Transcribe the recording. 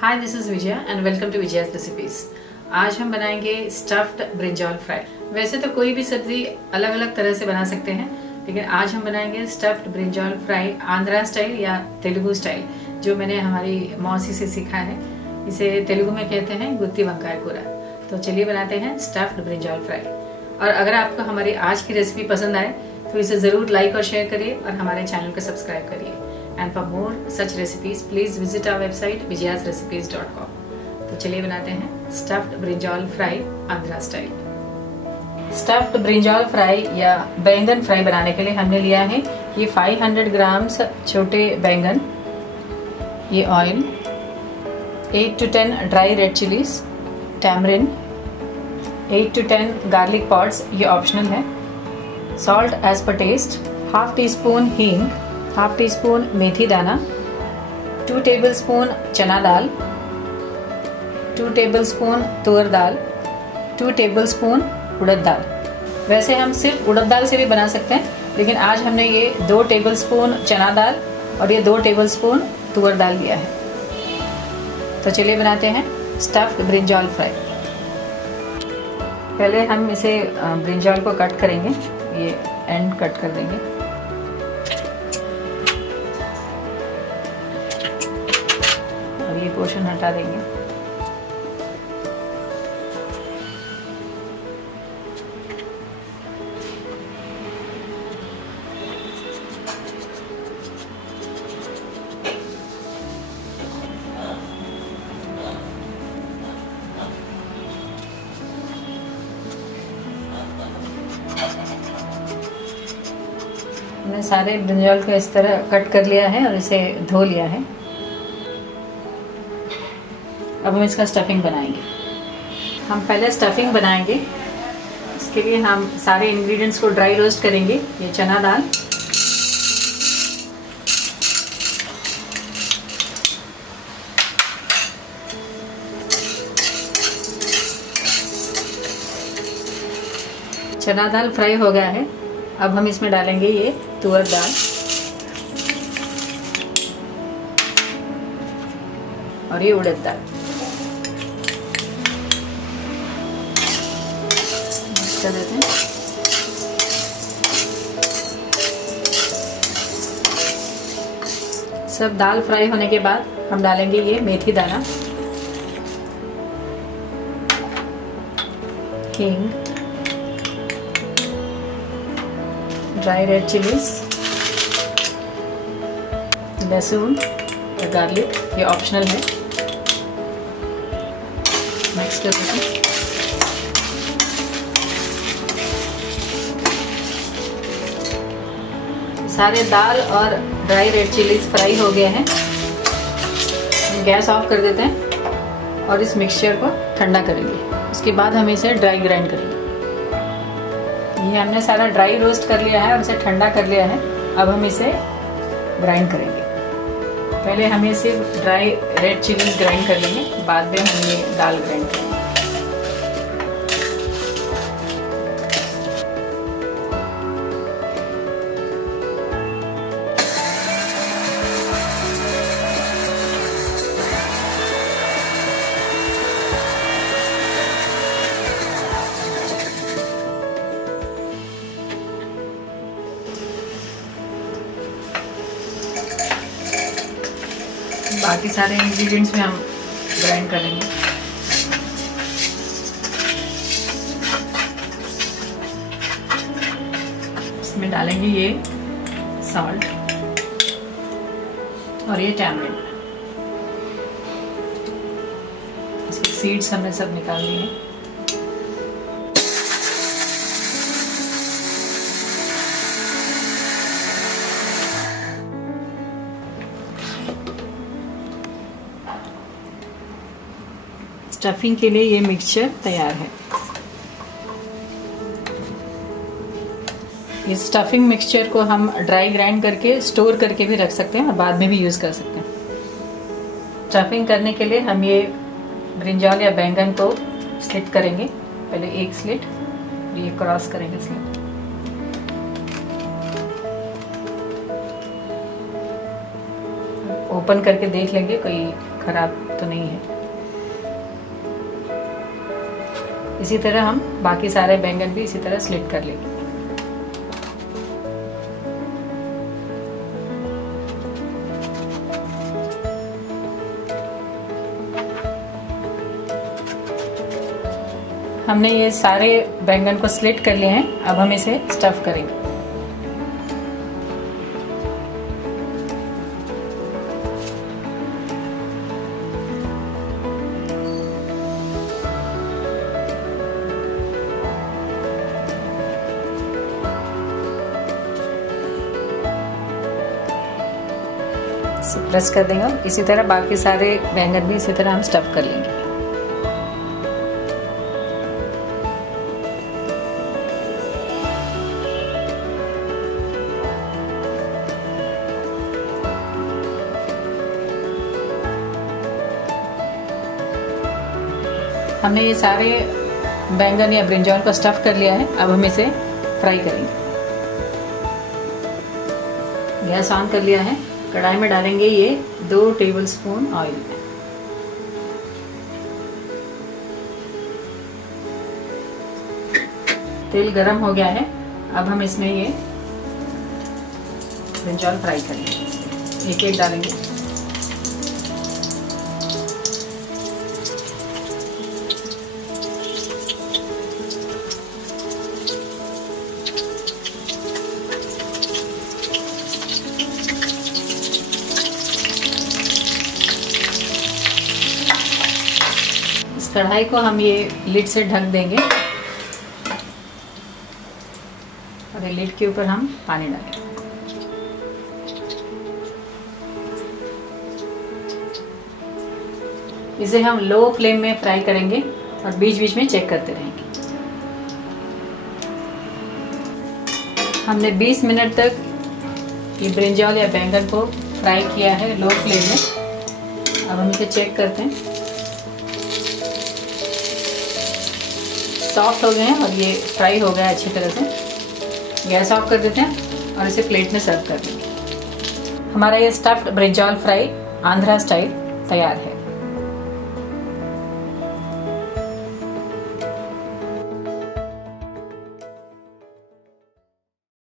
Hi this is Vijaya and welcome to Vijaya's recipes. आज हम बनाएंगे स्टफ्ड ब्रिंजॉल फ्राई। वैसे तो कोई भी सब्जी अलग अलग तरह से बना सकते हैं, लेकिन आज हम बनाएंगे stuffed brinjal fry Andhra style या तेलुगु स्टाइल, जो मैंने हमारी मौसी से सीखा है। इसे तेलुगु में कहते हैं गुत्ती वंकाय कूरा। तो चलिए बनाते हैं स्टफ्ड ब्रिंजॉल फ्राई। और अगर आपको हमारी आज की रेसिपी पसंद आए तो इसे ज़रूर लाइक और शेयर करिए और हमारे चैनल को सब्सक्राइब करिए। And for more such recipes, please visit our website vijayasrecipes.com। तो चलिए बनाते हैं stuffed brinjal fry Andhra style. Stuffed brinjal fry या बैंगन फ्राई बनाने के लिए हमने लिया है ये 500 ग्राम्स छोटे बैंगन, ये oil, 8 to 10 dry red chillies, tamarind, 8 to 10 garlic pods, ये ऑप्शनल है, salt as per taste, half teaspoon हींग, हाफ टी स्पून मेथी दाना, 2 टेबलस्पून चना दाल, 2 टेबलस्पून तुअर दाल, 2 टेबलस्पून उड़द दाल। वैसे हम सिर्फ उड़द दाल से भी बना सकते हैं, लेकिन आज हमने ये 2 टेबलस्पून चना दाल और ये 2 टेबलस्पून तुअर दाल लिया है। तो चलिए बनाते हैं स्टफ्ड ब्रिंजॉल फ्राई। पहले हम इसे ब्रिंजॉल को कट करेंगे, ये एंड कट कर देंगे। ये पोर्शन हटा देंगे। हमने सारे ब्रिंजॉल को इस तरह कट कर लिया है और इसे धो लिया है। अब हम इसका स्टफिंग बनाएंगे। हम पहले स्टफिंग बनाएंगे। इसके लिए हम सारे इंग्रेडिएंट्स को ड्राई रोस्ट करेंगे। ये चना दाल, चना दाल फ्राई हो गया है। अब हम इसमें डालेंगे ये तुअर दाल और ये उड़द दाल। कर देते हैं। सब दाल फ्राई होने के बाद हम डालेंगे ये मेथी दाना, हींग, ड्राई रेड चिलीज, लहसुन और गार्लिक, ये ऑप्शनल है। मिक्स कर देते हैं। सारे दाल और ड्राई रेड चिलीज फ्राई हो गए हैं। गैस ऑफ कर देते हैं और इस मिक्सचर को ठंडा करेंगे। उसके बाद हम इसे ड्राई ग्राइंड करेंगे। ये हमने सारा ड्राई रोस्ट कर लिया है और इसे ठंडा कर लिया है। अब हम इसे ग्राइंड करेंगे। पहले हम ये सिर्फ ड्राई रेड चिलीज ग्राइंड कर लेंगे, बाद में हम ये दाल ग्राइंड करेंगे। बाकी सारे इंग्रेडिएंट्स में हम ग्राइंड करेंगे। इसमें डालेंगे ये सॉल्ट और ये टैमरिन। इसके सीड्स हमने सब निकाल दिए हैं। स्टफिंग के लिए ये मिक्सचर तैयार है। इस स्टफिंग मिक्सचर को हम ड्राई ग्राइंड करके स्टोर करके भी रख सकते हैं और बाद में भी यूज़ कर सकते हैं। स्टफिंग करने के लिए हम ये ब्रिंजॉल या बैंगन को स्लिट करेंगे। पहले एक स्लिट, ये क्रॉस करेंगे स्लिट, ओपन करके देख लेंगे कोई खराब तो नहीं है। इसी तरह हम बाकी सारे बैंगन भी इसी तरह स्लिट कर लेंगे। हमने ये सारे बैंगन को स्लिट कर लिए हैं। अब हम इसे स्टफ करेंगे। प्रेस कर देंगे। इसी तरह बाकी सारे बैंगन भी इसी तरह हम स्टफ कर लेंगे। हमने ये सारे बैंगन या ब्रिंजॉल को स्टफ कर लिया है। अब हम इसे फ्राई करेंगे। गैस ऑन कर लिया है। कढ़ाई में डालेंगे ये 2 टेबलस्पून ऑयल। तेल गरम हो गया है। अब हम इसमें ये ब्रिंजॉल फ्राई करेंगे। एक एक डालेंगे। कढ़ाई को हम ये लिड से ढक देंगे और ये लिड के ऊपर हम पानी डालेंगे। इसे हम लो फ्लेम में फ्राई करेंगे और बीच बीच में चेक करते रहेंगे। हमने 20 मिनट तक ये ब्रिंजॉल या बैंगन को फ्राई किया है लो फ्लेम में। अब हम इसे चेक करते हैं। सॉफ्ट हो गए हैं और ये फ्राई हो गया अच्छी तरह से। गैस ऑफ कर देते हैं और इसे प्लेट में सर्व कर देंगे। हमारा ये stuffed brinjal fry Andhra style तैयार है।